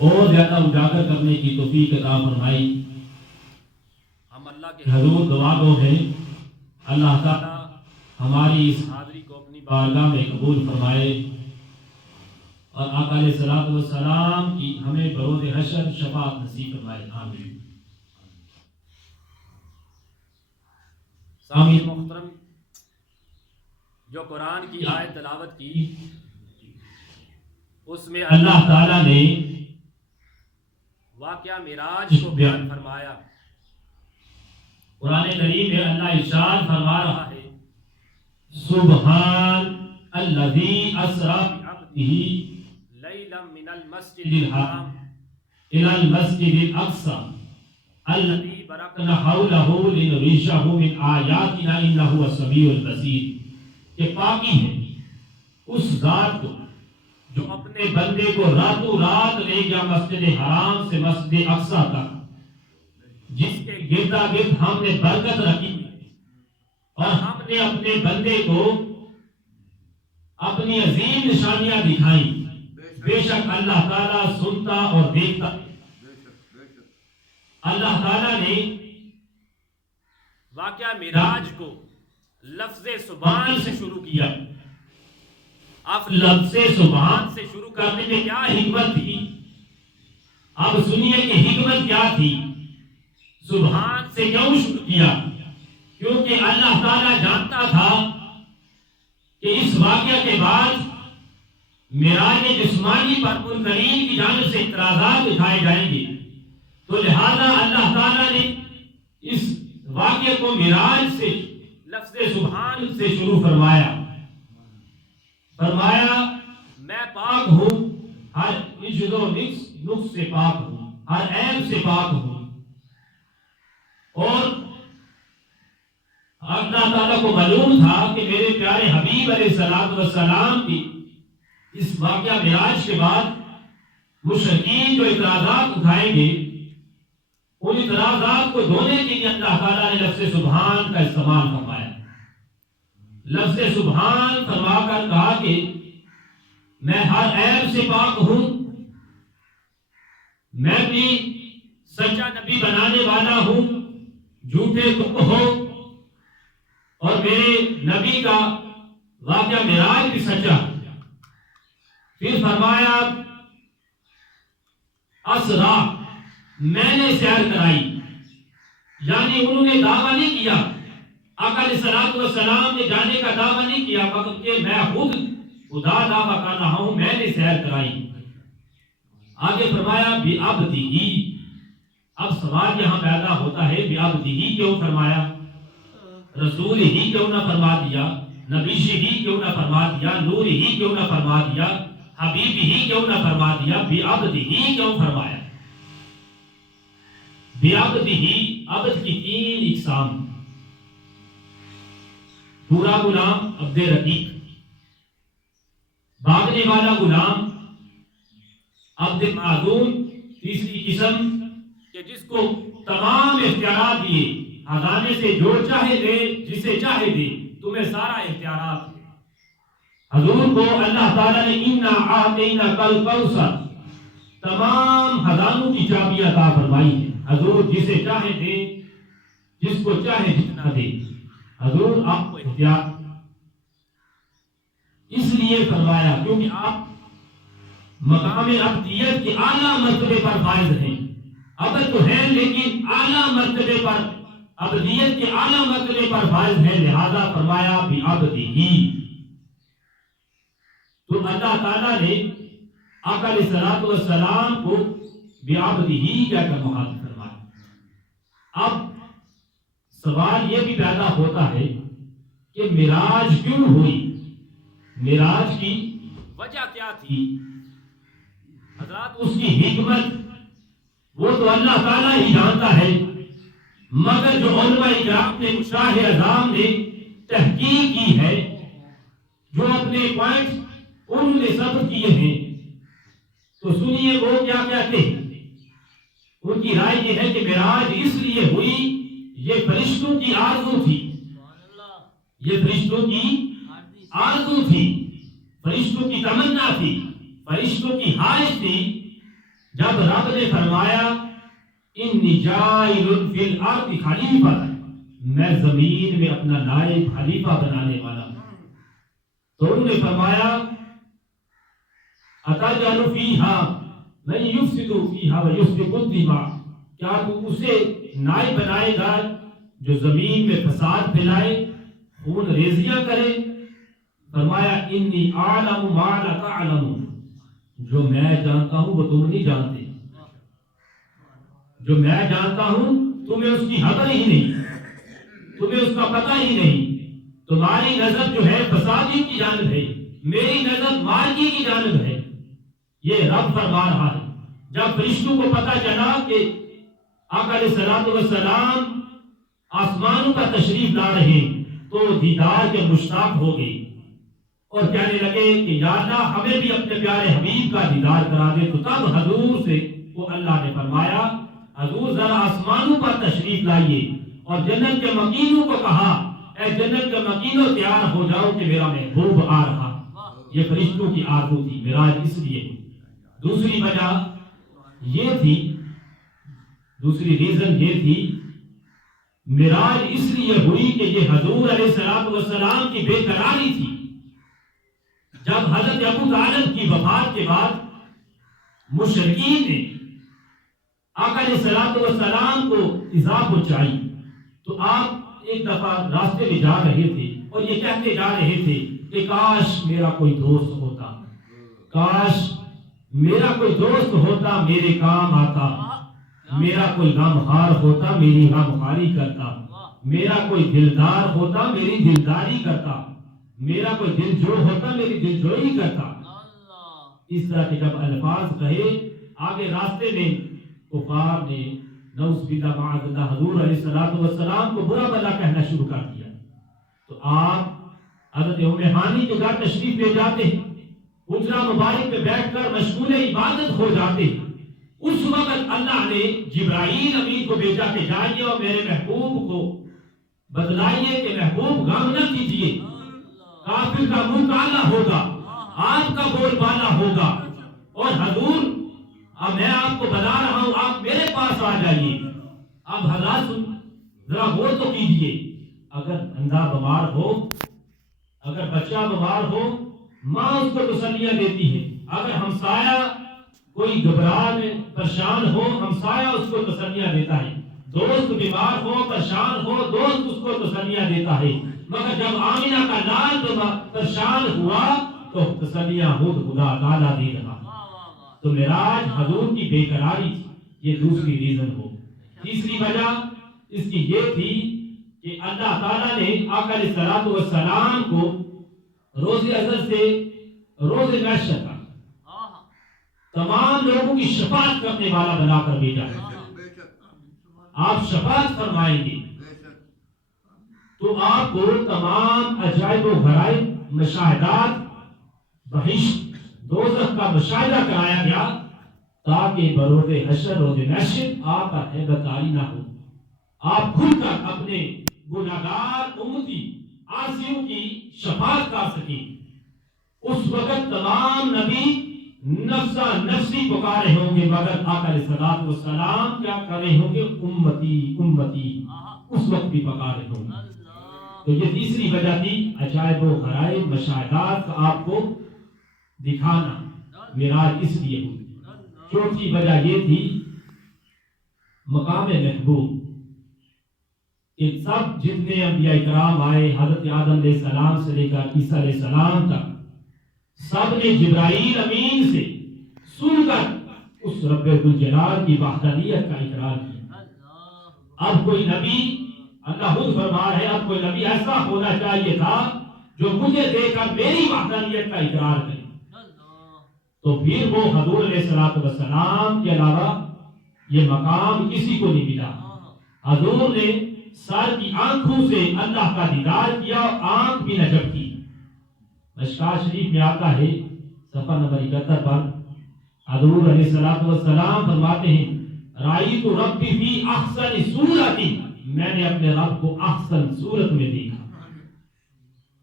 اور زیادہ اجاگر کرنے کی توفیق عطا فرمائی۔ ہم اللہ کے حضور دعا گو ہیں، اللہ تعالیٰ ہماری اس حاضری کو اپنی بارگاہ میں قبول فرمائے اور آقا علیہ الصلوۃ والسلام کی ہمیں بروز حشر شفاعت نصیب فرمائے، آمین۔ سامعین محترم، جو قرآن کی آیت تلاوت کی اس میں اللہ تعالیٰ نے واقعہ معراج کو بیان فرمایا۔ قرآن کریم میں اللہ ارشاد فرما رہا ہے، سبحان الذی اسری بعبدہ لیلا من المسجد الحرام الی المسجد الاقصی الذی بارکنا حولہ لنریہ من آیاتنا انہ هو السمیع البصیر۔ کہ پاکی ہے اس ذات کو جو اپنے بندے کو راتوں رات لے گیا مسجد حرام سے مسجد اقصی تک، جس کے گردا گرد ہم نے برکت رکھی اور ہم نے اپنے بندے کو اپنی عظیم نشانیاں دکھائیں۔ بے شک اللہ تعالیٰ سنتا اور دیکھتا۔ اللہ تعالیٰ نے واقعہ معراج کو لفظ سبحان سے شروع کیا۔ اب لفظ سبحان سے شروع کرنے میں کیا حکمت تھی؟ اب سنیے کہ حکمت کیا تھی، سبحان سے کیوں شروع کیا؟ کیونکہ اللہ تعالیٰ جانتا تھا کہ اس واقعہ کے بعد معراج جسمانی پر ان کریم کی جانب سے اعتراضات اٹھائے جائیں گے، تو لہذا اللہ تعالیٰ نے اس واقعے کو معراج سے لفظ سبحان سے شروع فرمایا۔ میں پاک ہوں، ہر عجز و نقص سے پاک ہوں، ہر عیب سے پاک ہوں۔ اور اللہ تعالیٰ کو معلوم تھا کہ میرے پیارے حبیب علیہ الصلوۃ والسلام کی اس واقعہ معراج کے بعد مشرکین جو اعتراضات اٹھائیں گے، ان اعتراضات کو دھونے کے لیے اللہ تعالیٰ نے لفظ سبحان کا استعمال فرمایا۔ لفظ سبحان فرما کر کہا کہ میں ہر عیب سے پاک ہوں، میں بھی سچا نبی بنانے والا ہوں، جھوٹے تم ہو، اور میرے نبی کا واقعہ معراج بھی سچا۔ پھر فرمایا اسرا، میں نے سیر کرائی، یعنی انہوں نے دعویٰ نہیں کیا، آقا علیہ الصلوۃ والسلام نے جانے کا دعویٰ نہیں کیا، بلکہ میں خود خدا دعویٰ کر رہا ہوں، میں نے سیر کرائی۔ آگے فرمایا بعبدہ، اب سوال یہاں پیدا ہوتا ہے بعبدہ کیوں فرمایا؟ رسول ہی کیوں نہ فرما دیا، نبی ہی کیوں نہ فرما دیا، نور ہی کیوں نہ فرما دیا، حبیب ہی کیوں نہ فرما دیا، بعبدہ کیوں فرمایا؟ بعبدہ، عبد کی تین اقسام، پورا غلام عبد رقیق، بھاگنے والا غلام عبد معذور، تیسری قسم کہ جس کو تمام اختیارات دیے، خزانے سے جو چاہے دے، جسے چاہے دے، تمہیں سارا اختیارات ہے۔ حضور کو اللہ تعالیٰ نے اِنَّا أَعْطَيْنَاكَ الْكَوْثَرَ تمام خزانوں کی چابی عطا فرمائی ہے۔ حضور جسے چاہے دے، جس کو چاہے جتنا دے، حضور آپ کو اختیار اس لیے فرمایا کیونکہ آپ مقام عبدیت کے اعلیٰ مرتبے پر فائز ہیں۔ عبد تو ہیں لیکن اعلیٰ مرتبے پر، عبدیت کے اعلیٰ مرتبے پر فائز ہیں، لہذا فرمایا بعبدہ۔ تو اللہ تعالیٰ نے آقا علیہ الصلوۃ والسلام کو بعبدہ کیا کر مخاطب فرمایا۔ اب سوال یہ بھی پیدا ہوتا ہے کہ معراج کیوں ہوئی، معراج کی وجہ کیا تھی؟ حضرات اس کی حکمت وہ تو اللہ تعالیٰ ہی جانتا ہے، مگر جو علماء کرام نے، شاہ اعظام نے تحقیق کی ہے، جو اپنے پوائنٹ انہوں نے ثبت کیے ہیں، تو سنیے وہ کیا کہتے ہیں۔ ان کی رائے یہ ہے کہ معراج اس لیے ہوئی، یہ فرشتوں کی آرزو تھی، یہ فرشتوں کی آرزو تھی، فرشتوں کی تمنا تھی، فرشتوں کی خواہش تھی، جب رب نے فرمایا انی جاعل فی الارض خلیفہ، میں زمین میں اپنا نائب خلیفہ بنانے والا ہوں، تو انہوں نے فرمایا اتجعل فیہا من یفسد فیہا ویسفک الدماء، کیا تو اسے نائب بنائے گا جو زمین میں فساد پھیلائے، خون ریزیاں کرے؟ فرمایا انی اعلم ما لا تعلمون، جو میں جانتا ہوں وہ تم نہیں جانتے، جو میں جانتا ہوں تمہیں اس کی خبر ہی نہیں، تمہیں اس کا پتہ ہی نہیں۔ تمہاری نظر جو ہے فسادی کی جانب ہے، میری نظر مالکی کی جانب ہے، یہ رب فرما رہا ہے۔ جب فرشتوں کو پتہ چلا کہ آقا علیہ الصلوۃ والسلام آسمانوں کا تشریف لا رہے ہیں تو دیدار کے مشتاق ہو گئے اور کہنے لگے کہ یا اللہ ہمیں بھی اپنے پیارے حبیب کا دیدار کرا دے۔ تو تب حضور سے وہ اللہ نے فرمایا حضور ذرا آسمانوں پر تشریف لائیے، اور جنت کے مکینوں کو کہا اے جنت کے مکینوں تیار ہو جاؤ کہ میرا محبوب آ رہا۔ یہ فرشتوں کی آرزو تھی، معراج اس لیے ہوئی۔ دوسری وجہ یہ تھی، دوسری ریزن یہ تھی، معراج اس لیے ہوئی کہ یہ حضور علیہ الصلوۃ والسلام کی بے قراری تھی۔ جب حضرت ابو طالب کی وفات کے بعد مشرکین نے آقا علیہ الصلوۃ والسلام کو ایذا پہنچائی تو آپ ایک دفعہ راستے میں جا رہے تھے اور یہ کہتے جا رہے تھے کہ کاش میرا کوئی دوست ہوتا، کاش میرا کوئی دوست ہوتا میرے کام آتا، میرا کوئی غمخوار ہوتا میری غمخواری کرتا، میرا کوئی دلدار ہوتا میری دلداری کرتا، میرا کوئی دل جو ہوتا میری دل جوئی کرتا۔ اس طرح کے جب الفاظ کہے، آگے راستے میں کفار نے نعوذ باللہ معاذ اللہ حضور علیہ الصلوۃ والسلام کو برا بھلا کہنا شروع کر دیا، تو آپ حضرت ام ہانی کے گھر تشریف لے جاتے ہیں، حجرہ مبارک پہ بیٹھ کر مشغول عبادت ہو جاتے ہیں۔ اس وقت اللہ نے جبرائیل امین کو بھیجا کہ جائیے اور میرے محبوب کو بتلائیے کہ محبوب غم نہ کیجیے، کافر کا منہ کالا ہوگا، آپ کا بول بالا ہوگا، اور حضور اب میں آپ کو بتا رہا ہوں آپ میرے پاس آ جائیے۔ اب حضرات ذرا غور تو کیجیے، اگر اندھا بیمار ہو، اگر بچہ بیمار ہو، ماں اس کو تسلیاں دیتی ہے، اگر ہمسایہ کوئی گھبراہ پریشان ہو، ہمسایہ اس کو تسلیاں دیتا ہے، دوست بیمار ہو پریشان ہو، دوست اس کو تسلیاں دیتا ہے، مگر جب آمینہ کا لال پریشان ہوا تو تسلیاں خود خدا تعالیٰ دے رہا۔ تو معراج حضور کی بے قراری تھی، یہ دوسری ریزن ہو۔ تیسری وجہ اس کی یہ تھی کہ اللہ تعالیٰ نے آقا علیہ الصلوۃ والسلام کو روز ازل سے روز محشر کا تمام لوگوں کی شفاعت کرنے والا بنا کر بھیجا ہے۔ آپ شفاعت فرمائیں گے تو آپ کو تمام عجائب و غرائب، مشاہدات، بہشت دوزخ کا مشاہدہ کرایا گیا تاکہ بروز حشر روز محشر آپ کا ہیبت عاری نہ ہو، آپ کھل کر اپنے گناہگار امتی عاصیوں کی شفاعت کر سکیں۔ اس وقت تمام نبی نفسا نفسی پکارے ہوں گے، مگر آقا علیہ الصلوۃ والسلام کیا کر رہے ہوں گے؟ امتی امتی، اس وقت بھی پکارے ہوں گے۔ تو یہ تیسری وجہ تھی، عجائب و غرائب مشاہدات کا آپ کو دکھانا، معراج اس لیے ہوئی۔ چوتھی وجہ یہ تھی مقام محبوب، کہ سب جتنے انبیاء کرام آئے حضرت آدم علیہ السلام سے لے کر عیسیٰ علیہ السلام تک، سب نے جبرائیل امین سے سن کر اس رب الجلال کی وحدانیت کا اقرار کیا۔ اب کوئی نبی، اللہ خود فرما ہے، اب کوئی نبی ایسا ہونا چاہیے تھا جو مجھے دے کر میری وحدانیت کا اقرار کرے۔ تو پھر وہ حضور علیہ الصلوۃ والسلام کے علاوہ یہ مقام کسی کو نہیں ملا۔ حضور نے سر کی آنکھوں سے اللہ کا دیدار کیا اور آنکھ بھی نہ جھپکی۔ مشکوٰۃ شریف میں آتا ہے صفحہ نمبر 71 پر حضور علیہ الصلوۃ والسلام فرماتے ہیں رأیت ربی فی احسن صورت، میں نے اپنے رب کو احسن صورت میں دیکھا،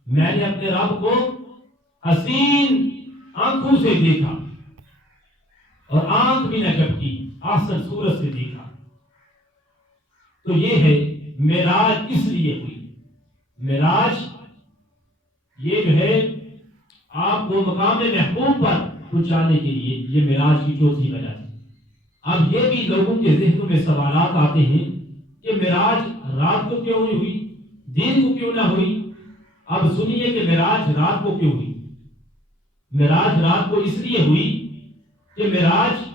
میں نے اپنے رب کو حسین آنکھوں سے دیکھا، اور آنکھ بھی نہ جھپکی، احسن صورت سے دیکھا۔ تو یہ ہے معراج اس لیے ہوئی۔ معراج یہ جو ہے آپ کو مقام محبوب پر پہنچانے کے لیے یہ معراج کی چوتھی وجہ تھی۔ اب یہ بھی لوگوں کے ذہنوں میں سوالات آتے ہیں کہ معراج رات کو کیوں نہیں ہوئی، دن کو کیوں نہ ہوئی؟ اب سنیے کہ معراج رات کو کیوں ہوئی۔ معراج رات کو اس لیے ہوئی کہ معراج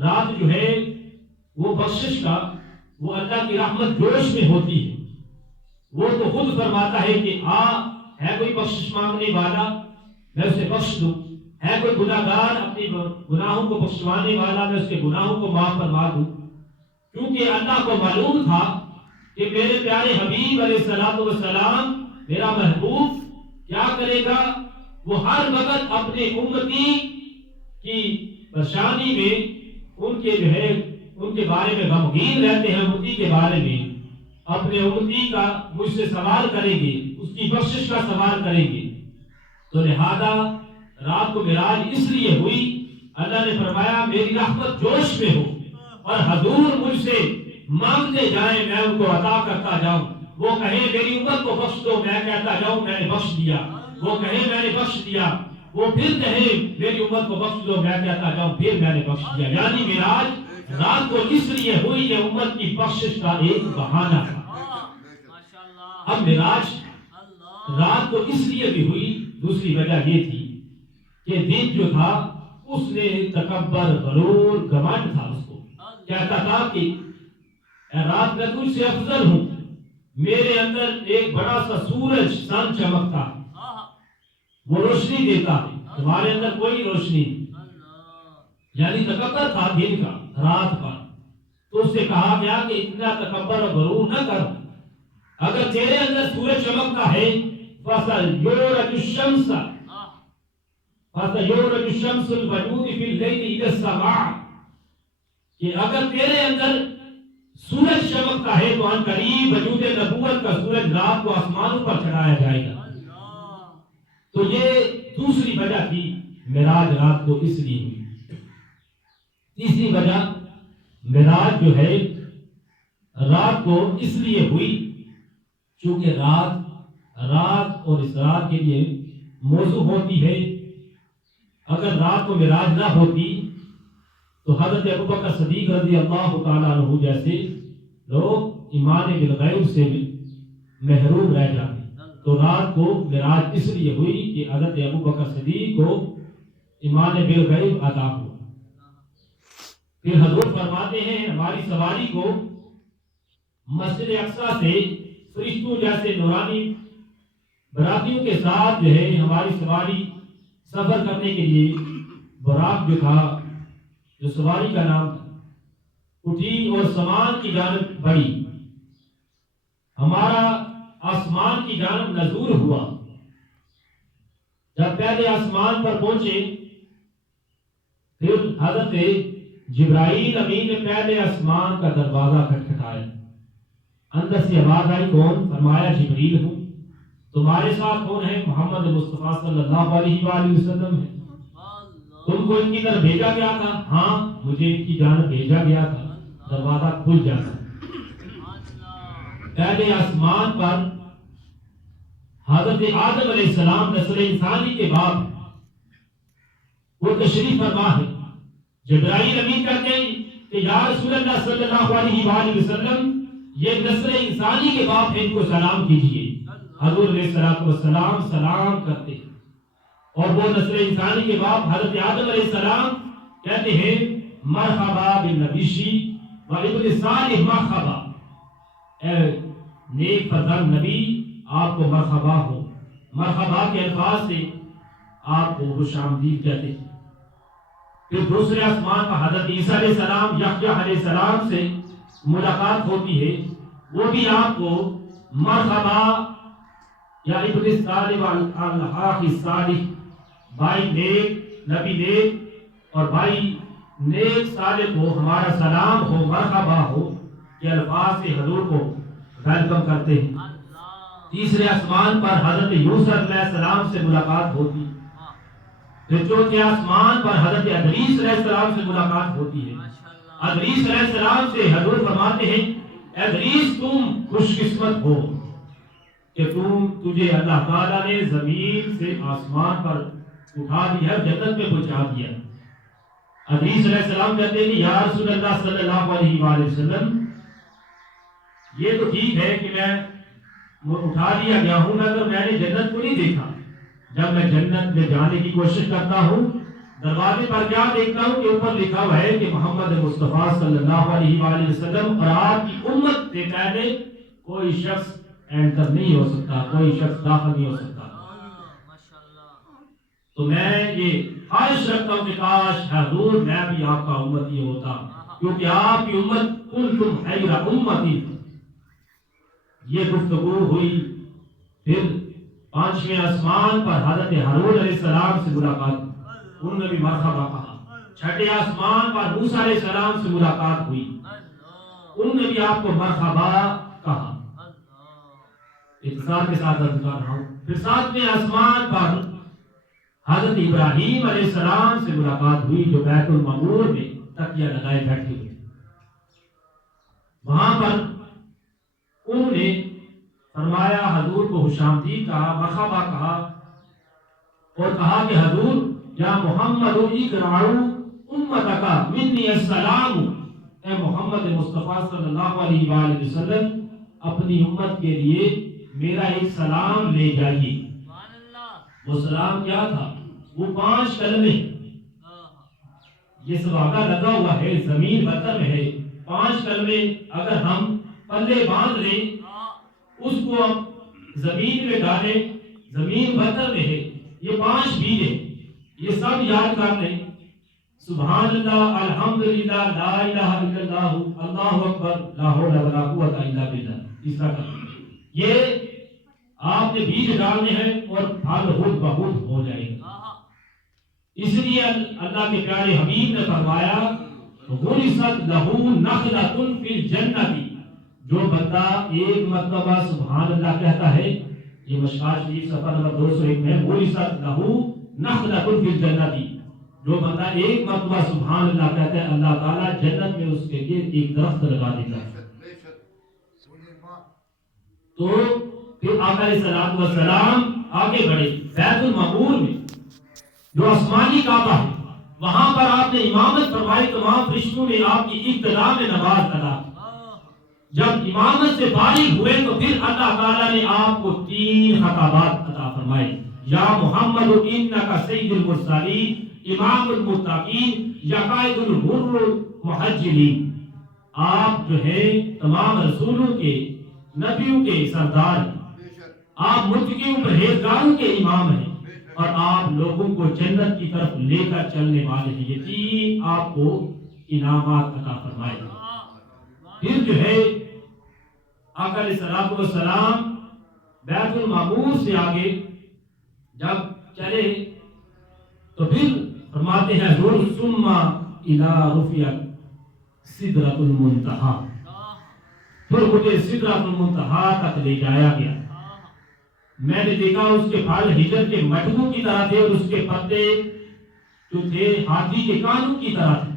رات جو ہے وہ بخشش کا، وہ اللہ کی رحمت جوش میں ہوتی ہے۔ وہ تو خود فرماتا ہے کہ ہے کوئی بخشش مانگنے والا میں اسے بخش دوں، ہے کوئی گناہگار اپنے گناہوں کو بخشوانے والا میں اس کے گناہوں کو معاف فرما دوں۔ کیونکہ اللہ کو معلوم تھا کہ میرے پیارے حبیب علیہ الصلوۃ والسلام میرا محبوب کیا کرے گا، وہ ہر وقت اپنے امتی کی پریشانی میں ان کے جو ہے ان کے بارے میں غمگین رہتے ہیں، امتی کے بارے میں اپنے امتی کا مجھ سے سوال کریں گے، اس کی بخشش کا سوال کریں گے۔ تو لہذا رات کو معراج اس لیے ہوئی، اللہ نے فرمایا میری رحمت جوش میں ہو اور حضور مجھ سے مانگتے جائیں میں ان کو عطا کرتا جاؤں۔ وہ کہیں میری امت کو بخش دو، میں کہتا جاؤں میں نے بخش دیا۔ وہ کہیں میں نے بخش دیا، وہ پھر کہیں میری امت کو بخش دو، میں کہتا جاؤں پھر میں نے بخش دیا۔ یعنی معراج رات کو اس لیے ہوئی کہ امت کی بخشش کا ایک بہانہ تھا۔ اب معراج رات کو اس لیے بھی ہوئی، دوسری وجہ یہ تھی کہ دن جو تھا اس نے تکبر، غرور، گھمنڈ تھا، اس کو کہتا تھا کہ اے رات میں تجھ سے افضل ہوں، میرے اندر ایک بڑا سا سورج سن چمکتا ہے، وہ روشنی دیتا ہے، تمہارے اندر کوئی روشنی نہیں۔ یعنی تکبر تھا دن کا رات پر۔ تو اس سے کہا گیا کہ اتنا تکبر اور غرور نہ کر، اگر تیرے اندر سورج چمکتا ہے فَسَيُورَجُ الشَّمْسَ الْوَجُودِ فِي اللَّيْلِ إِلَى السَّمَاءِ، کہ اگر تیرے اندر سورج چمکتا ہے تو ان قریب وجود نبوت کا سورج رات کو آسمانوں پر چڑھایا جائے گا۔ تو یہ دوسری وجہ تھی معراج رات کو اس لیے ہوئی۔ تیسری وجہ معراج جو ہے رات کو اس لیے ہوئی چونکہ رات اور اس رات کے لیے موضوع ہوتی ہے۔ اگر رات کو معراج نہ ہوتی تو حضرت ابوبکر صدیق رضی اللہ تعالیٰ عنہ جیسے لوگ ایمان بالغیب سے محروم رہ جاتے۔ تو رات کو معراج اس لیے ہوئی کہ حضرت ابوبکر صدیق کو ایمان بالغیب عطا ہوا۔ پھر حضور فرماتے ہیں ہماری سواری کو مسجد اقصی سے فرشتوں جیسے نورانی براتیوں کے ساتھ جو ہے ہماری سواری سفر کرنے کے لیے براق جو تھا، جو سواری کا نام تھا، اٹھی اور سمان کی جانب بڑھی۔ ہمارا آسمان کی جانب نزول ہوا۔ جب پہلے آسمان پر پہنچے پھر حضرت جبرائیل امین نے پہلے آسمان کا دروازہ کھٹکھٹایا۔ اندر سے آواز آئی کون؟ فرمایا جبریل ہوں۔ تمہارے ساتھ کون ہے؟ محمد مصطفیٰ صلی اللہ علیہ وآلہ وسلم ہے۔ تم کو ان کی طرف بھیجا گیا تھا؟ ہاں مجھے ان کی جانب بھیجا گیا تھا۔ دروازہ کھل جاتا۔ پہلے آسمان پر حضرت آدم علیہ السلام نسل انسانی کے بعد وہ تشریف فرما ہے۔ جبرائیل امین کہتے ہیں کہ یا رسول اللہ صلی اللہ علیہ وآلہ وسلم یہ نسل انسانی کے باپ ہیں، ان کو سلام کیجئے۔ حضور علیہ السلام سلام کرتے ہیں اور وہ نسل انسانی کے باپ حضرت آدم علیہ السلام کہتے ہیں مرحبا بالنبی و ابن صالح مرحبا، اے نیک فرزند نبی آپ کو مرحبا ہو۔ مرحبا کے الفاظ سے آپ کو خوش آمدید کہتے ہیں۔ پھر دوسرے آسمان پر حضرت عیسیٰ علیہ السلام یحییٰ علیہ السلام سے ملاقات ہوتی ہے، وہ بھی آپ کو مرحبا یا ابن صالح والاخ صالح، بھائی نیک، نبی نیک اور بھائی نیک صالح کو ہمارا سلام ہو، مرحبا ہو، یہ الفاظ سے حضور کو ویلکم کرتے ہیں۔ تیسرے آسمان پر حضرت یوسف علیہ السلام سے ملاقات ہوتی، پھر چوتھے آسمان پر حضرت ادریس علیہ السلام سے ملاقات ہوتی ہے. ادریس علیہ السلام سے حضور فرماتے ہیں ادریس تم خوش قسمت ہو کہ تجھے اللہ تعالیٰ نے زمین سے آسمان پر اٹھا دیا، جنت میں پہنچا دیا. ادریس علیہ السلام کہتے ہیں کہ یا رسول اللہ صلی اللہ علیہ وآلہ وسلم یہ تو ٹھیک ہے کہ میں اٹھا دیا گیا ہوں مگر میں نے جنت کو نہیں دیکھا. جب میں جنت میں جانے کی کوشش کرتا ہوں دروازے پر کیا دیکھتا ہوں کہ اوپر لکھا ہوا ہے کہ محمد مصطفیٰ صلی اللہ علیہ وآلہ وسلم اور آپ کی امت سے پہلے کوئی شخص انٹر نہیں ہو سکتا، کوئی شخص داخل نہیں ہو سکتا. تو میں یہ خواہش رکھتا ہوں کہ کاش حضور میں بھی آپ کا امتی ہوتا، کیونکہ آپ کی امت کنتم خیر امتی. یہ گفتگو ہوئی. پھر پانچویں آسمان پر حضرت ہارون علیہ السلام سے ملاقات، انہوں نے بھی مرحبا کہا. چھٹے آسمان پر موسیٰ علیہ السلام سے ملاقات ہوئی، انہوں نے بھی آپ کو مرحبا کہا. اختصار کے ساتھ عرض کر رہا ہوں. پھر ساتویں آسمان پر حضرت ابراہیم علیہ السلام سے ملاقات ہوئی جو بیت المعمور میں تکیہ لگائے بیٹھے ہوئے. وہاں پر انہوں نے فرمایا حضور کو خوش آمدید کہا، مرحبا کہا اور کہا کہ حضور یا محمد اقرأ امتک منی السلام. اے محمد مصطفیٰ صلی اللہ علیہ وآلہ وسلم اپنی امت کے لیے میرا ایک سلام لے جائیے. وہ سلام کیا تھا؟ وہ 5 کلمے. یہ سباقہ لگا ہوا ہے، زمین بطر میں ہے. 5 کلمے اگر ہم پلے باندھ لیں، اس کو ہم زمین میں ڈالیں، زمین بطر میں ہے. یہ 5 بیج ہیں، یہ سب یاد کر لیں. سبحان اللہ، الحمدللہ، لا الہ الا اللہ، اللہ اکبر، لا حول ولا قوت الا باللہ. اس طرح یہ آپ نے بیج ڈالنے ہیں اور پھل خود بخود ہو جائے گا. اس لیے اللہ کے پیارے حبیب نے فرمایا غرست لہ نخلۃ فی الجنۃ. جو بندہ ایک مرتبہ سبحان اللہ کہتا ہے، یہ مشکوٰۃ شریف صفحہ نمبر 201 میں، غرست لہ نخلۃ فی الجنۃ. جو بندہ ایک مرتبہ سبحان اللہ کہتا ہے اللہ تعالیٰ جنت میں اس کے لیے ایک درخت لگا دیتا ہے. تو پھر آقا علیہ السلام آگے بڑھے. بیت المعمور میں جو آسمانی کعبہ ہے وہاں پر آپ نے امامت فرمائی. تمام فرشتوں نے آپ کی ابتدا میں نماز ادا کی. جب امامت سے فارغ ہوئے تو پھر اللہ تعالیٰ نے آپ کو 3 خطابات عطا فرمائے. یا محمد انک سید المرسلین امام المتقین یا قائد الغر المحجلین. آپ جو ہے تمام رسولوں کے، نبیوں کے سردار ہیں. آپ متقیوں پرہیزگاروں کے امام ہیں اور آپ لوگوں کو جنت کی طرف لے کر چلنے والے ہیں. یہ 3 آپ کو انعامات عطا فرمائے. پھر جو ہے آقا علیہ السلام بیت المعمور سے آگے جب چلے تو پھر فرماتے ہیں حضور ثم الی رفعت سدرۃ المنتہا. پھر مجھے سدرۃ المنتہا تک لے جایا گیا. میں نے دیکھا اس کے پھل ہجر کے مٹکوں کی طرح تھے اور اس کے پتے جو تھے ہاتھی کے کانوں کی طرح تھے.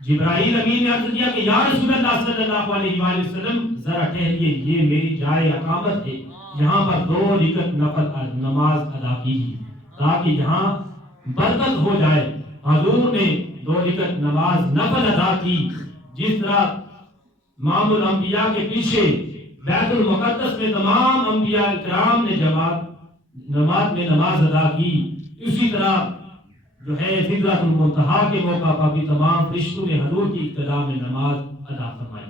جبرائیل امین نے عرض کیا کہ یا رسول اللہ صلی اللہ علیہ وآلہ وسلم ذرا ٹھہریے، یہ میری جائے اقامت ہے، یہاں پر 2 رکعت نفل نماز ادا کیجیے تاکہ یہاں برکت ہو جائے. حضور نے 2 رکعت نماز نفل ادا کی. جس طرح امام الانبیاء کے پیچھے بیت المقدس میں تمام انبیاء کرام نے نماز ادا کی، اسی طرح جو ہے سدرۃ المنتہا کے موقع پر بھی تمام فرشتوں نے حضور کی ابتدا میں نماز ادا فرمائی.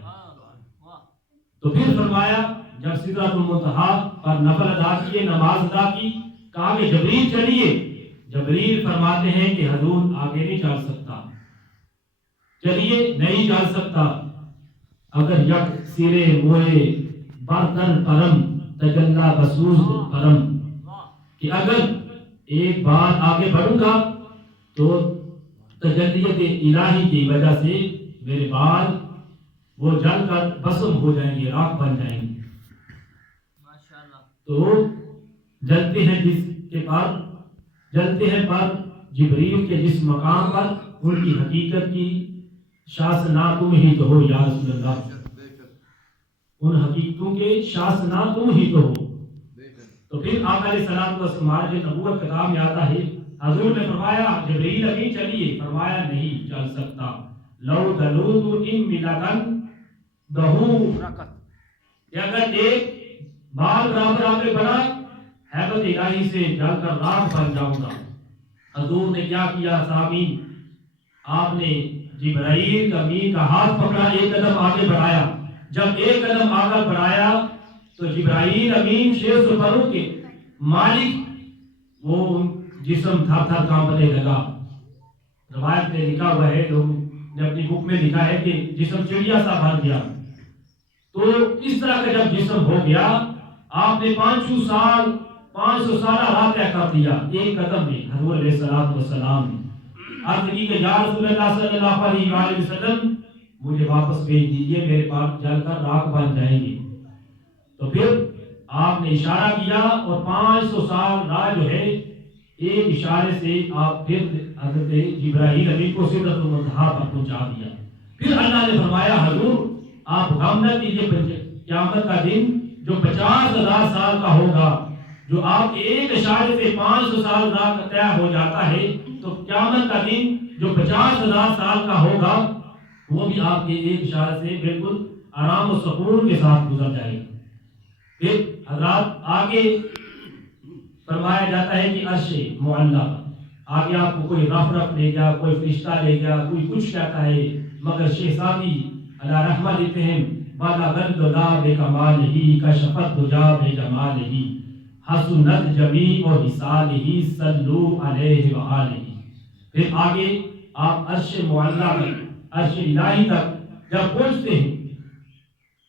تو پھر فرمایا جب سدرۃ المنتہا پر نفل ادا کیے، نماز ادا کی، کہا کہ جبریل چلیے. جبریل فرماتے ہیں کہ حضور آگے نہیں چل سکتا. چلیے نہیں چل سکتا. اگر یک سرے موئے برتن پرم تجلا بسوز پرم، کہ اگر ایک بار آگے بڑھوں گا تو تجلیت الہی کی وجہ سے میرے بال وہ جل کر بسم ہو جائیں گے، راکھ بن جائیں گے. تو جلتے ہیں جس کے بعد جلتے ہیں پر جبریل کے جس مقام پر ان کی حقیقت کی شاسنا تم ہی تو ہو یا رسول اللہ، ان حقیقتوں کے شاسنا تم ہی تو ہو۔ تو پھر آقا علیہ السلام کو ہمارے جو نبوت کا کام یاد ہے، حضور نے فرمایا جبریل ابھی چلیے، فرمایا نہیں چل سکتا، لو دلوت ان ملکن دہو رکت، کہ اگر ایک بال برابر آپ نے بڑا حیبت الہی سے جل کر راک بن جاؤں گا۔ حضور نے کیا کیا سامعین، آپ نے جبرائیل کا میر کا ہاتھ پکڑا، ایک قدم آگے بڑھایا، جب ایک قدم آگے بڑھایا تو جبرائیل امین 600 پروں کے مالک وہ جسم تھر تھر کانپنے لگا۔ روایت میں لکھا ہوا ہے، لوگ نے اپنی بک میں لکھا ہے کہ جسم چڑیا سا بن گیا۔ تو اس طرح کا جب جسم ہو گیا، آپ نے 500 سالہ راہ طے کر دیا ایک قدم میں۔ حضور علیہ السلام نے عرض کی کہ یا رسول اللہ صلی اللہ علیہ وآلہ وسلم مجھے واپس بھیج دیجئے، میرے پاس جل کر راکھ بن جائیں گے۔ تو پھر آپ نے اشارہ کیا اور 500 سال راہ جو ہے ایک اشارے سے آپ پھر حضرت جبرائیل امین کو سدرۃ المنتہا پر پہنچا دیا۔ پھر اللہ نے فرمایا حضور آپ غم نہ کیجیے، قیامت کا دن جو 50,000 سال کا ہوگا، جو آپ کے ایک اشارے سے 500 سال راہ طے ہو جاتا ہے، تو قیامت کا دن جو 50,000 سال کا ہوگا وہ بھی آپ کے ایک اشارے سے بالکل آرام و سکون کے ساتھ گزر جائے گا۔ پھر حضرات آگے فرمایا جاتا ہے کہ عرش معلیٰ، آگے آپ کو کوئی رف لے گیا، کوئی فرشتہ لے گیا، کوئی کچھ کہتا ہے، مگر شہزادی اللہ رحمہ دیتے ہیں بالا غلدلا بے کمال ہی کشفت دجا بے جمال ہی حسنت جمیع و حسال ہی صلو علیہ وآلہ۔ پھر آگے آپ عرش معلیٰ عرش الہی تک جب پہنچتے ہیں،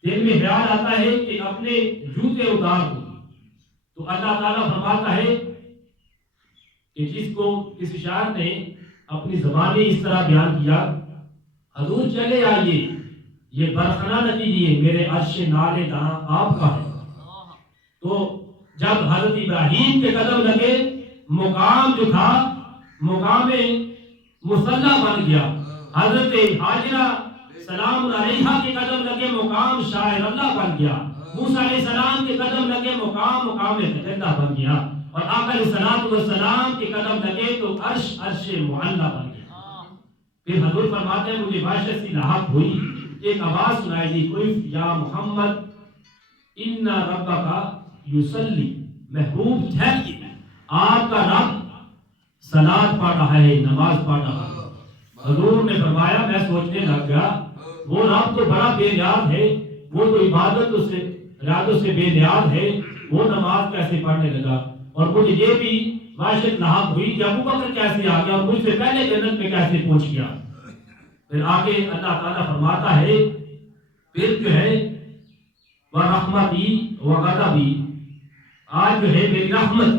دل میں خیال آتا ہے کہ اپنے جوتے اتار دو، تو اللہ تعالیٰ فرماتا ہے کہ جس کو کسی شاعر نے اپنی زبان میں اس طرح بیان کیا، حضور چلے آئیے یہ برخنا نہ کیجیے، میرے عرش نالے داں آپ کا ہے۔ تو جب حضرت ابراہیم کے قدم لگے، مقام جو تھا مقام مصلی بن گیا، حضرت حاجرہ سلام علیہا کے قدم لگے، مقام شاعر اللہ بن گیا، موسیٰ علیہ السلام کے قدم لگے، مقام تجلی بن گیا، اور آقا علیہ السلام کے قدم لگے تو عرش معلیٰ بن گیا۔ پھر حضور فرماتے ہیں مجھے وحشت سی لاحق ہوئی، ایک آواز سنائی دی، کوئی یا محمد ان ربک یصلی، محبوب ٹھہریے، آپ کا رب صلاۃ پڑھ رہا ہے، نماز پڑھ رہا ہے۔ حضور نے فرمایا، میں سوچنے لگ گیا وہ رب تو بڑا بے نیاز ہے، وہ تو عبادت سے ریاضت سے بے نیاز ہے، وہ نماز کیسے پڑھنے لگا؟ اور مجھے یہ بھی وحشت لاحق ہوئی کہ ابو بکر کیسے آ گیا اور مجھ سے پہلے جنت میں کیسے پہنچ گیا؟ پھر آگے اللہ تعالیٰ فرماتا ہے پھر جو ہے وَرَحْمَتِي وَغَضَبِي، آج جو ہے میری رحمت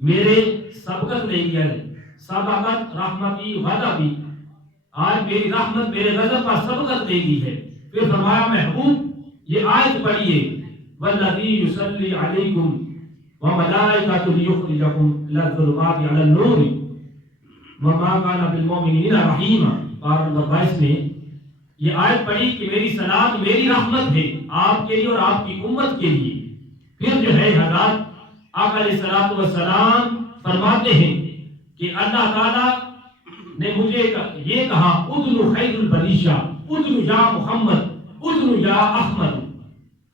میرے سبقت لے گیا ہے، سبقت رحمتی غضبی، آج میری رحمت میرے غضب پر سبقت لے گی ہے۔ پھر فرمایا محبوب یہ آیت پڑھیے وَالَّذِي يُصَلِّي عَلَيْكُمْ وَمَلَائِكَتُهُ لِيُخْرِجَكُمْ إِلَى الظُّلُمَاتِ إِلَى النُّورِ وَمَا كَانَ بِالْمُؤْمِنِينَ رَحِيمًا۔ پارہ نمبر 22 میں یہ آیت پڑھی کہ میری صلاۃ میری رحمت ہے آپ کے لیے اور آپ کی امت کے لیے۔ پھر جو ہے حضرات آقا علیہ السلام فرماتے ہیں کہ اللہ تعالیٰ نے مجھے یہ کہا ادنو خیر البریشہ، ادنو یا محمد، ادنو یا احمد،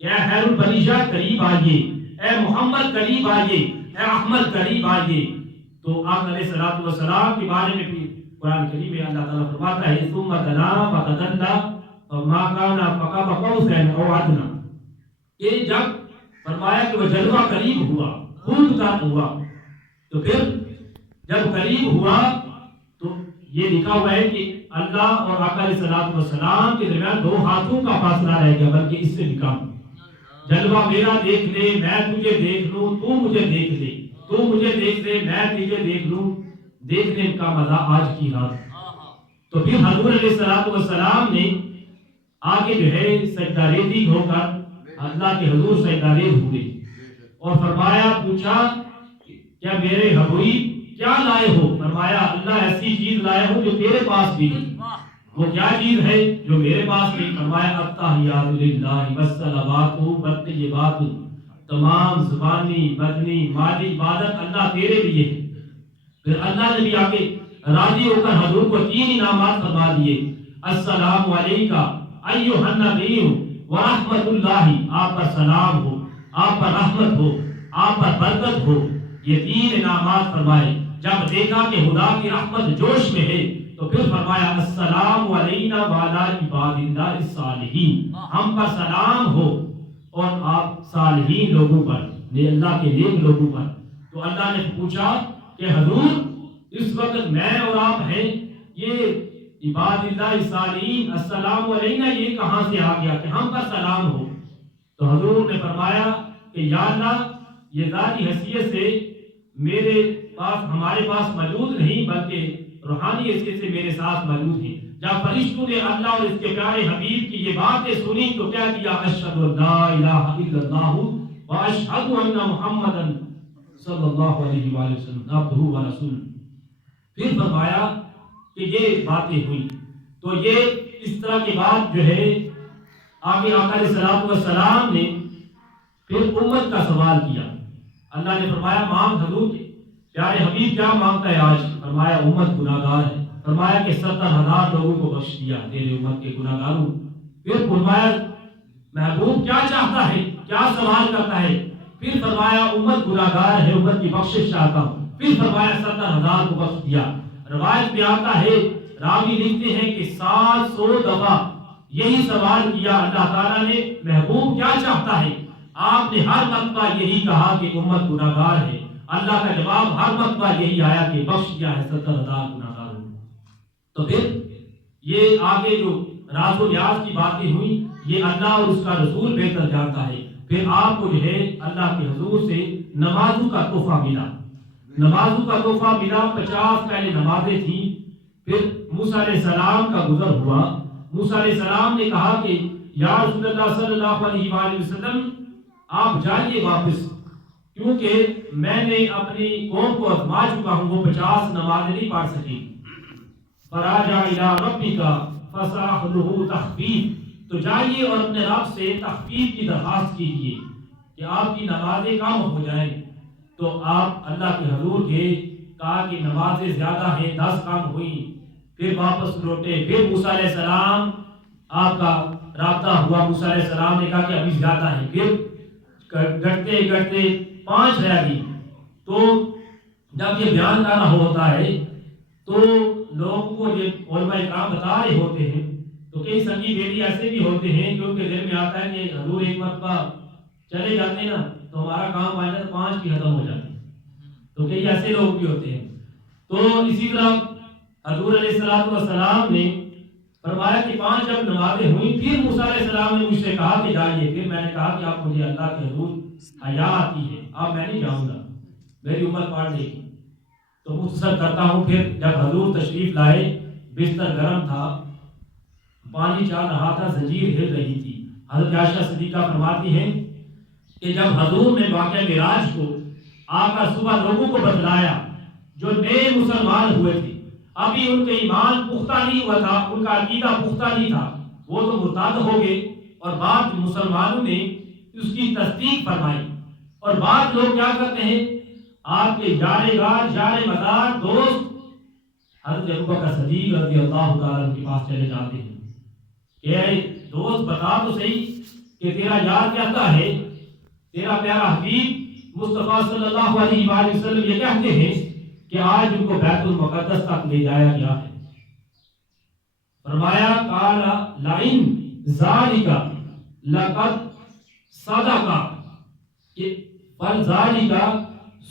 اے خیر البریشہ قریب آئیے، اے محمد قریب آئیے، اے احمد قریب آئیے۔ تو آقا علیہ السلام کے بارے میں بھی قرآن کریم میں اللہ تعالیٰ فرماتا ہے ثم دنا فتدلی فما کان قاب قوسین او ادنی، یہ جب فرمایا کہ وہ جلوہ قریب ہوا، خود کا ہوا، تو پھر جب قریب ہوا تو یہ لکھا ہوا ہے کہ اللہ اور آقا علیہ السلام کے درمیان 2 ہاتھوں کا فاصلہ رہ گیا، بلکہ اس سے بھی کم۔ جلوہ میرا دیکھ لے، میں تجھے دیکھ لوں، تو مجھے دیکھ لے، تو مجھے دیکھ لے، میں تجھے دیکھ لوں، دیکھنے کا مزہ آج کی رات۔ تو پھر حضور علیہ السلام نے آگے جو ہے سجدہ ریزی ہو کر اللہ کے حضور سجدہ ریز ہوئے اور فرمایا، پوچھا کیا میرے حبیب کیا لائے ہو؟ فرمایا اللہ ایسی چیز لائے ہوں جو تیرے پاس بھی نہیں۔ وہ کیا چیز ہے جو میرے پاس نہیں؟ فرمایا التحیات للہ والصلوات والطیبات، تمام زبانی بدنی مالی عبادت اللہ تیرے لیے ہے۔ پھر اللہ نے بھی آگے راضی ہو کر حضور کو 3 انعامات فرما دیے، السلام علیکہ ایھا النبی ورحمۃ اللہ، آپ پر سلام ہو، آپ پر رحمت ہو، آپ پر برکت ہو۔ یہ 3 انعامات فرمائے۔ جب دیکھا کہ خدا کی رحمت جوش میں ہے تو پھر فرمایا السلام علینا وعلی عباد اللہ الصالحین، ہم پر سلام ہو اور آپ صالحین لوگوں پر، اللہ کے نیک لوگوں پر۔ تو اللہ نے پوچھا کہ حضور اس وقت میں اور آپ ہیں، یہ عباد اللہ الصالحین السلام علینا یہ کہاں سے آ گیا کہ ہم پر سلام ہو؟ تو حضور نے فرمایا کہ یا اللہ یہ ذاتی حیثیت سے میرے پاس ہمارے پاس موجود نہیں بلکہ روحانی حیثیت سے میرے ساتھ موجود ہیں۔ جب فرشتوں نے اللہ اور اس کے پیارے حبیب کی یہ باتیں سنی تو کیا کیا؟ اشہد ان لا الہ الا اللہ واشہد ان محمدا صلی اللہ علیہ وآلہ وسلم عبدہ ورسولہ۔ پھر فرمایا کہ یہ باتیں ہوئی تو یہ اس طرح کی بات جو ہے آگے آقا علیہ الصلوۃ والسلام نے پھر امت کا سوال کیا۔ اللہ نے فرمایا مانگ حضور کے پیارے حبیب کیا مانگتا ہے آج؟ فرمایا امت گناہگار ہے۔ فرمایا کہ 70,000 لوگوں کو بخش دیا تیرے امت کے گناہگاروں۔ پھر فرمایا محبوب کیا چاہتا ہے، کیا سوال کرتا ہے؟ پھر فرمایا امت گناہگار ہے، امت کی بخشش چاہتا ہوں۔ پھر فرمایا 70,000 کو بخش دیا۔ روایت میں آتا ہے، راوی لکھتے ہیں کہ 700 دفعہ یہی سوال کیا اللہ تعالیٰ نے، محبوب کیا چاہتا ہے؟ آپ نے ہر مرتبہ یہی کہا کہ امت گناہگار ہے۔ اللہ کا جواب ہر مرتبہ یہی آیا کہ بخش دیا ہے 70,000 گناہگاروں۔ تو پھر یہ آگے جو راز و نیاز کی باتیں ہوئی یہ اللہ اور اس کا رسول بہتر جانتا ہے۔ پھر آپ کو جو ہے اللہ کے حضور سے نمازوں کا تحفہ ملا، نمازوں کا تحفہ ملا۔ 50 پہلے نمازیں تھیں۔ پھر موسیٰ علیہ السلام کا گزر ہوا۔ موسیٰ علیہ السلام نے کہا کہ یا رسول اللہ صلی اللہ علیہ وآلہ وسلم آپ جائیے واپس، کیونکہ میں نے اپنی قوم کو آزما چکا ہوں، وہ 50 نمازیں نہیں پڑھ سکی۔ فراجع الی ربک فصاح له تخفیف، تو جائیے اور اپنے رب سے تخفیف کی درخواست کیجیے کہ آپ کی نمازیں کم ہو جائیں۔ تو آپ اللہ کے حضور کے کہا کہ نمازیں زیادہ ہیں، 10 کم ہوئیں۔ پھر واپس لوٹے۔ پھر موسیٰ علیہ السلام آپ کا رابطہ ہوا، موسیٰ علیہ السلام نے کہا کہ ابھی زیادہ ہیں۔ پھر گھٹتے گھٹتے 5 رہ گئی۔ تو جب یہ بیان کر رہا ہوتا ہے تو لوگوں کو یہ علماء اکرام بتا رہے ہوتے ہیں، تو کئی سنگی بیلی ایسے بھی ہوتے ہیں کہ ان کے دل میں آتا ہے کہ حضور ایک مرتبہ چلے جاتے ہیں نا تو ہمارا کام 5 کی ختم ہو جاتی ہے، تو کئی ایسے لوگ بھی ہوتے ہیں۔ تو اسی طرح حضور علیہ السلام نے فرمایا کہ 5 جب نمازیں ہوئیں پھر موسیٰ علیہ السلام نے مجھ سے کہا کہ جائیے۔ پھر میں نے کہا کہ آپ مجھے اللہ کے حضور حیا آتی ہے، اب میں نہیں جاؤں گا، میری عمر پڑھ لے گی۔ تو مختصر کرتا ہوں، پھر جب حضور تشریف لائے، بستر گرم تھا، پانی چل رہا تھا، زنجیر ہل رہی تھی۔ حضرت عائشہ صدیقہ فرماتی ہیں کہ جب حضور نے واقعہ معراج کو آ کر صبح لوگوں کو بتلایا جو نئے مسلمان ہوئے تھے، ابھی ان کا ایمان پختہ نہیں ہوا تھا، ان کا عقیدہ پختہ نہیں تھا، وہ تو مرتد ہو گئے، اور بعد مسلمانوں نے اس کی تصدیق فرمائی۔ اور بعض لوگ کیا کرتے ہیں، آپ کے جارے گار جارے مدار دوست حضرت ابوبکر صدیق رضی اللہ تعالیٰ عنہ کے پاس چلے جاتے ہیں کہ اے دوست بتا تو صحیح کہ تیرا یار کہتا ہے، تیرا پیارا حبیب مصطفیٰ صلی اللہ علیہ وآلہ وسلم یہ کہتے ہیں کہ آج ان کو بیت المقدس تک لے جایا گیا ہے۔ فرمایا قال لئن ذالک لقد صدق، کہ فذالک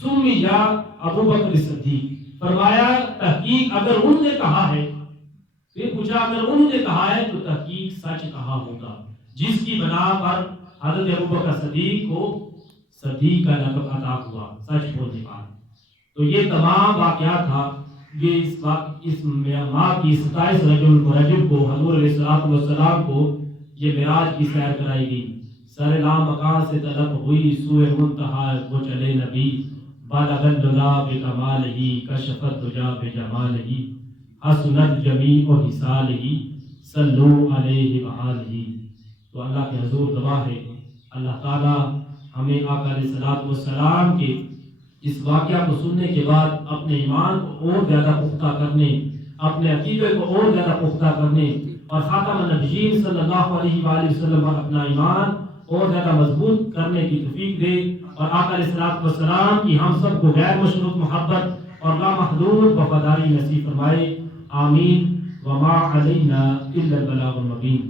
سمی ابوبکر صدیق۔ فرمایا تحقیق اگر انہوں نے کہا ہے، پھر پوچھا اگر انہوں نے کہا ہے تو تحقیق سچ کہا ہوگا، جس کی بنا پر حضرت ابوبکر صدیق کو صدیق کا لقب عطا ہوا، سچ بولنے کا۔ تو یہ تمام واقعات تھا۔ یہ اس ماہ کی 27 رجب کو حضور علیہ السلام کو یہ معراج کی سیر کرائی گئی۔ سر لامکان سے طلب ہوئی، سوئے منتہا وہ چلے نبی، بالغ العلا بکمالہ کشف الدجا بجمالہ حسنت جمیع خصالہ صلو علیہ وآلہ۔ تو اللہ کے حضور گواہ ہے، اللہ تعالیٰ ہمیں آقا علیہ الصلوۃ والسلام کے اس واقعہ کو سننے کے بعد اپنے ایمان کو اور زیادہ پختہ کرنے، اپنے عقیدے کو اور زیادہ پختہ کرنے اور خاتم النبیین صلی اللہ علیہ وآلہ وسلم پر اپنا ایمان اور زیادہ مضبوط کرنے کی توفیق دے، اور آقا علیہ الصلوۃ والسلام کی ہم سب کو غیر مشروط محبت اور لامحدود وفاداری نصیب فرمائے، آمین۔ وما علینا الا البلاغ المبین۔